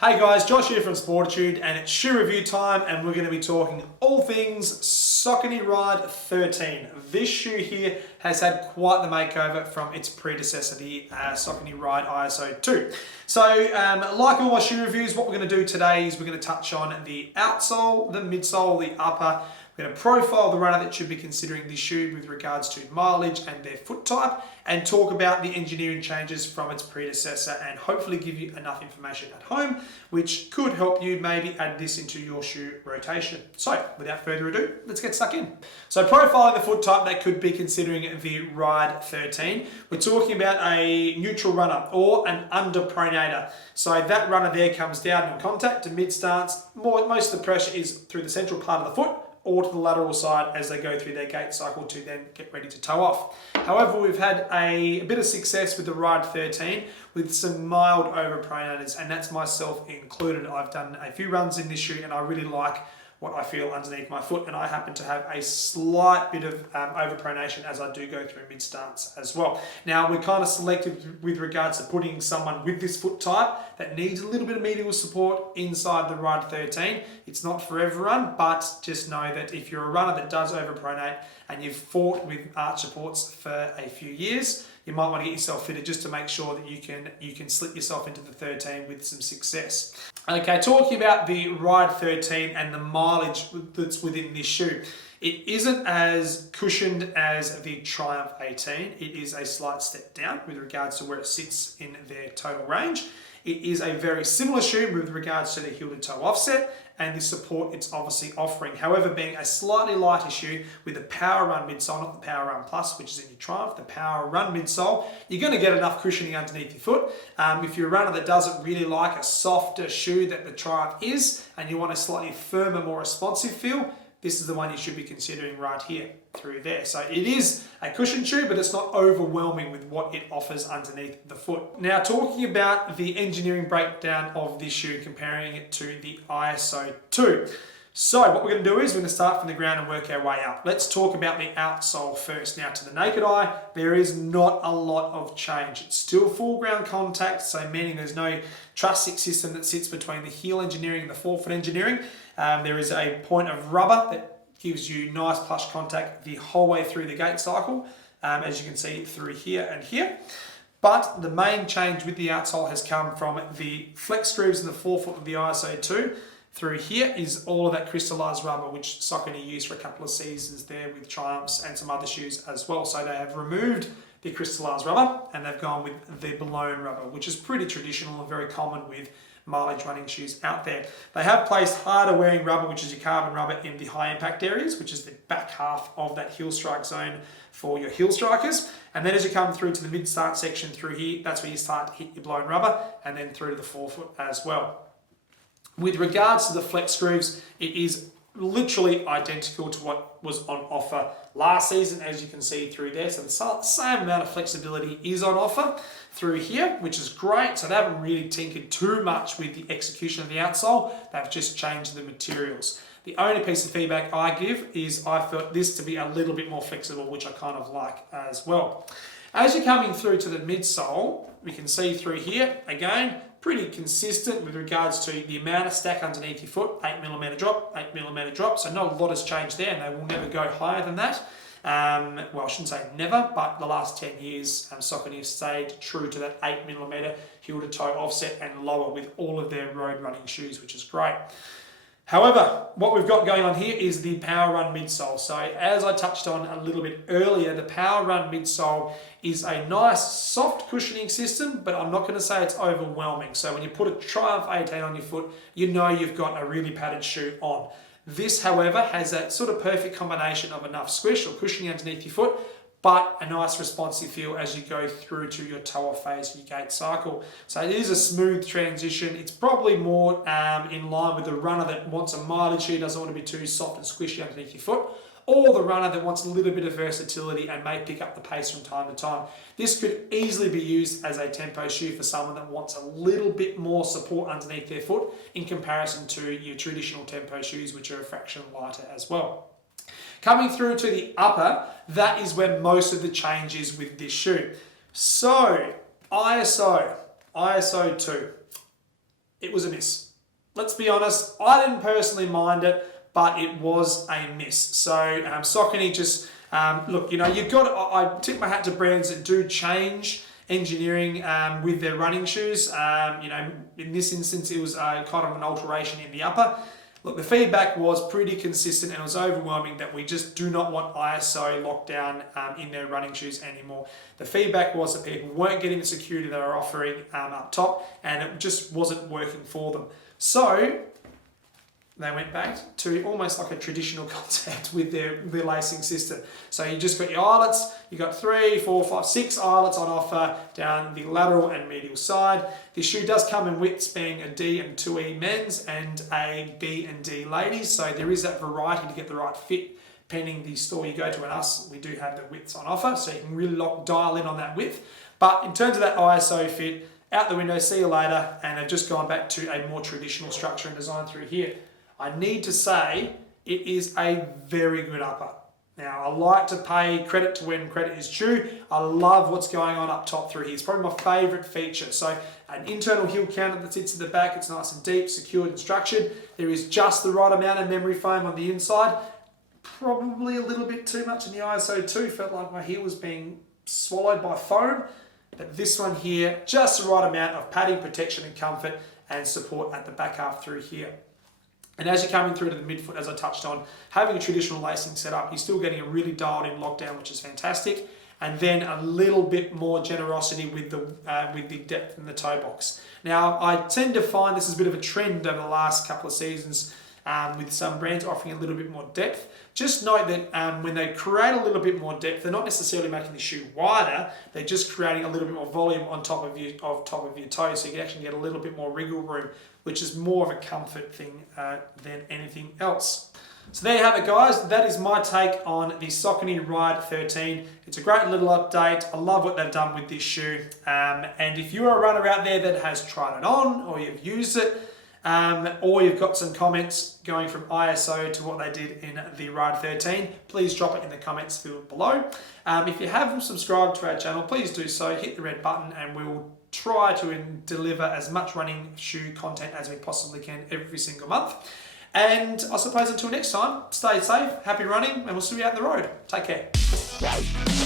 Hey guys, Josh here from Sportitude, and it's shoe review time, and we're going to be talking all things Saucony Ride 13. This shoe here has had quite the makeover from its predecessor, the Saucony Ride ISO 2. So, like all my shoe reviews, what we're going to do today is we're going to touch on the outsole, the midsole, the upper. We're going to profile the runner that should be considering this shoe with regards to mileage and their foot type, and talk about the engineering changes from its predecessor, and hopefully give you enough information at home which could help you maybe add this into your shoe rotation. So without further ado, let's get stuck in. So profiling the foot type that could be considering the Ride 13, we're talking about a neutral runner or an underpronator. So that runner there comes down in contact to mid stance. Most of the pressure is through the central part of the foot or to the lateral side as they go through their gait cycle to then get ready to toe off. However, we've had a bit of success with the Ride 13 with some mild overpronators, and that's myself included. I've done a few runs in this shoe and I really like what I feel underneath my foot, and I happen to have a slight bit of overpronation as I do go through mid stance as well. Now, we're kind of selective with regards to putting someone with this foot type that needs a little bit of medial support inside the Ride 13. It's not for everyone, but just know that if you're a runner that does overpronate and you've fought with arch supports for a few years, you might want to get yourself fitted just to make sure that you can slip yourself into the 13 with some success. Okay, talking about the Ride 13 and the mileage that's within this shoe. It isn't as cushioned as the Triumph 18. It is a slight step down with regards to where it sits in their total range. It is a very similar shoe with regards to the heel to toe offset and the support it's obviously offering. However, being a slightly lighter shoe with a Power Run midsole, not the Power Run Plus, which is in your Triumph, the Power Run midsole, you're going to get enough cushioning underneath your foot. If you're a runner that doesn't really like a softer shoe that the Triumph is, and you want a slightly firmer, more responsive feel, this is the one you should be considering right here through there. So it is a cushion shoe, but it's not overwhelming with what it offers underneath the foot. Now, talking about the engineering breakdown of this shoe, comparing it to the ISO 2. So what we're going to do is we're going to start from the ground and work our way up. Let's talk about the outsole first. Now, to the naked eye, there is not a lot of change. It's still full ground contact, so meaning there's no truss system that sits between the heel engineering and the forefoot engineering. There is a point of rubber that gives you nice plush contact the whole way through the gait cycle, as you can see through here and here. But the main change with the outsole has come from the flex grooves in the forefoot of the ISO 2. Through here is all of that crystallized rubber, which Saucony used for a couple of seasons there with Triumphs and some other shoes as well. So they have removed the crystallized rubber and they've gone with the blown rubber, which is pretty traditional and very common with mileage running shoes out there. They have placed harder wearing rubber, which is your carbon rubber, in the high impact areas, which is the back half of that heel strike zone for your heel strikers. And then as you come through to the mid start section through here, that's where you start to hit your blown rubber, and then through to the forefoot as well. With regards to the flex grooves, it is literally identical to what was on offer last season, as you can see through there. So the same amount of flexibility is on offer through here, which is great. So they haven't really tinkered too much with the execution of the outsole. They've just changed the materials. The only piece of feedback I give is I felt this to be a little bit more flexible, which I kind of like as well. As you're coming through to the midsole, we can see through here, again, pretty consistent with regards to the amount of stack underneath your foot, 8mm drop, 8mm drop. So not a lot has changed there, and they will never go higher than that. Well, I shouldn't say never, but the last 10 years, Saucony have stayed true to that 8mm heel to toe offset and lower with all of their road running shoes, which is great. However, what we've got going on here is the Power Run midsole. So as I touched on a little bit earlier, the Power Run midsole is a nice soft cushioning system, but I'm not going to say it's overwhelming. So when you put a Triumph 18 on your foot, you know you've got a really padded shoe on. This, however, has a sort of perfect combination of enough squish or cushioning underneath your foot, but a nice responsive feel as you go through to your toe-off phase of your gait cycle. So it is a smooth transition. It's probably more in line with the runner that wants a mileage shoe, doesn't want to be too soft and squishy underneath your foot, or the runner that wants a little bit of versatility and may pick up the pace from time to time. This could easily be used as a tempo shoe for someone that wants a little bit more support underneath their foot in comparison to your traditional tempo shoes, which are a fraction lighter as well. Coming through to the upper, that is where most of the change is with this shoe. So, ISO 2. it was a miss. Let's be honest, I didn't personally mind it, but it was a miss. So Saucony just, look, you've got, I tip my hat to brands that do change engineering with their running shoes. In this instance, it was kind of an alteration in the upper. Look, the feedback was pretty consistent and it was overwhelming that we just do not want ISO locked down in their running shoes anymore. The feedback was that people weren't getting the security they were offering up top, and it just wasn't working for them. So they went back to almost like a traditional concept with their lacing system. So you just got your eyelets, you got 3, 4, 5, 6 eyelets on offer down the lateral and medial side. This shoe does come in widths being a D and 2E men's and a B and D ladies. So there is that variety to get the right fit pending the store you go to. And us, we do have the widths on offer, so you can really dial in on that width. But in terms of that ISO fit, out the window, see you later, and I've just gone back to a more traditional structure and design through here. I need to say it is a very good upper. Now, I like to pay credit to when credit is due. I love what's going on up top through here. It's probably my favourite feature. So an internal heel counter that sits at the back. It's nice and deep, secured and structured. There is just the right amount of memory foam on the inside. Probably a little bit too much in the ISO 2. Felt like my heel was being swallowed by foam. But this one here, just the right amount of padding, protection and comfort and support at the back half through here. And as you're coming through to the midfoot, as I touched on, having a traditional lacing setup, you're still getting a really dialed in lockdown, which is fantastic. And then a little bit more generosity with the depth in the toe box. Now, I tend to find this is a bit of a trend over the last couple of seasons with some brands offering a little bit more depth. Just note that when they create a little bit more depth, they're not necessarily making the shoe wider, they're just creating a little bit more volume on top of your toe, so you can actually get a little bit more wriggle room, which is more of a comfort thing than anything else. So there you have it, guys. That is my take on the Saucony Ride 13. It's a great little update. I love what they've done with this shoe. And if you're a runner out there that has tried it on, or you've used it, or you've got some comments going from ISO to what they did in the Ride 13, please drop it in the comments field below. If you haven't subscribed to our channel, please do so. Hit the red button and we'll try to deliver as much running shoe content as we possibly can every single month. And I suppose until next time, stay safe, happy running, and we'll see you out the road. Take care.